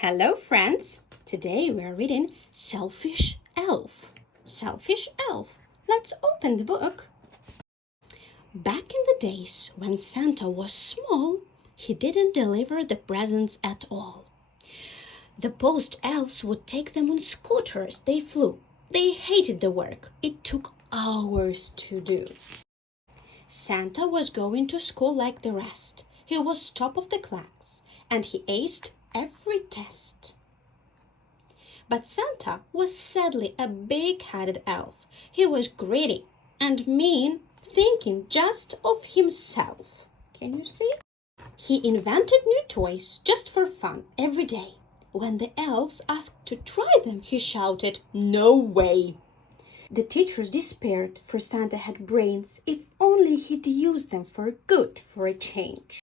Hello, friends. Today we are reading Selfish Elf. Selfish Elf. Let's open the book. Back in the days when Santa was small, he didn't deliver the presents at all. The post elves would take them on scooters. They flew. They hated the work. It took hours to do. Santa was going to school like the rest. He was top of the class, and he aced every test. But Santa was sadly a big-headed elf. He was greedy and mean, thinking just of himself. Can you see? He invented new toys just for fun every day. When the elves asked to try them, he shouted, "No way!" The teachers despaired, for Santa had brains. If only he'd use them for good for a change.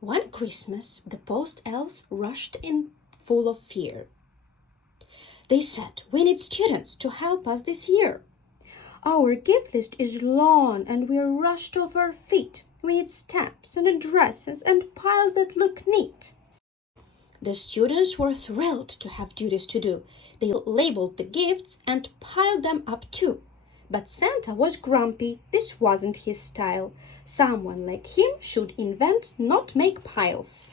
One Christmas, the post elves rushed in full of fear. They said, "We need students to help us this year. Our gift list is long and we're rushed off our feet. We need stamps and addresses and piles that look neat." The students were thrilled to have duties to do. They labeled the gifts and piled them up too. But Santa was grumpy. This wasn't his style. Someone like him should invent, not make piles.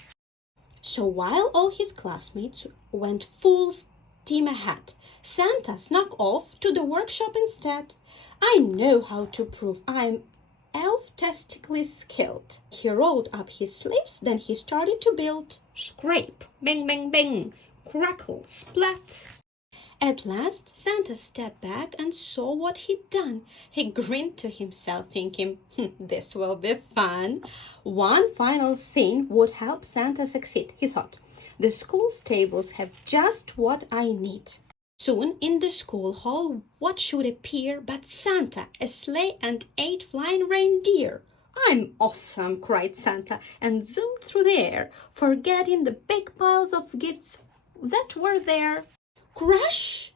So while all his classmates went full steam ahead, Santa snuck off to the workshop instead. "I know how to prove I'm elf-tastically skilled." He rolled up his sleeves, then he started to build. Scrape, bang, bang, bang, crackle, splat. At last, Santa stepped back and saw what he'd done. He grinned to himself, thinking, "This will be fun." One final thing would help Santa succeed, he thought. "The school stables have just what I need." Soon, in the school hall, what should appear but Santa, a sleigh, and 8 flying reindeer. "I'm awesome!" cried Santa, and zoomed through the air, forgetting the big piles of gifts that were there. Crash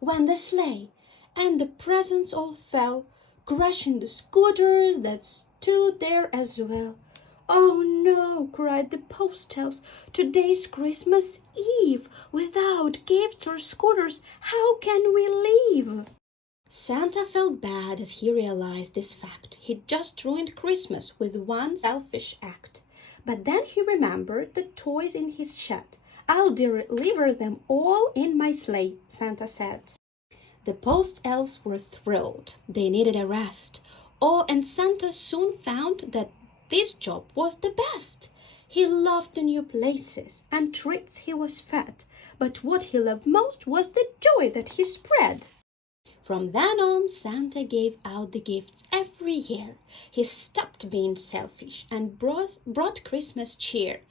went the sleigh, and the presents all fell, crushing the scooters that stood there as well. "Oh no!" cried the post elves. "Today's Christmas Eve. Without gifts or scooters, how can we live?" Santa felt bad as he realized this fact. He'd just ruined Christmas with one selfish act. But then he remembered the toys in his shed. "I'll deliver them all in my sleigh," Santa said. The post elves were thrilled. They needed a rest. Oh, and Santa soon found that this job was the best. He loved the new places and treats he was fed, but what he loved most was the joy that he spread. From then on, Santa gave out the gifts every year. He stopped being selfish and brought Christmas cheer.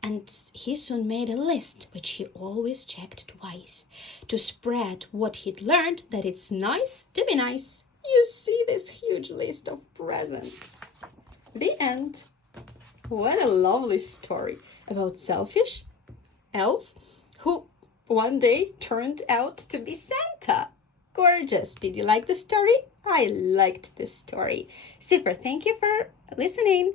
And he soon made a list, which he always checked twice, to spread what he'd learned, that it's nice to be nice. You see this huge list of presents. The end. What a lovely story about selfish elf who one day turned out to be Santa. Gorgeous. Did you like the story? I liked this story. Super. Thank you for listening.